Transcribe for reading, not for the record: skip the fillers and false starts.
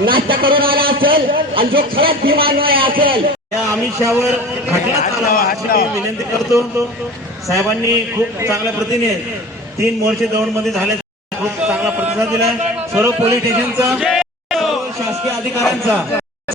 नाश्ता करून आला असेल आणि जो खरंच भीमान्वय असेल या आमिषावर खटला चालावा अशी मी विनंती करतो। साहेबांनी खूप चांगल्या प्रतीने 3 मोर्चे दौंडमध्ये झाले, खूप चांगला प्रतिसाद दिला सर्व पोलीस स्टेशनचा, सर्व शासकीय अधिकाऱ्यांचा।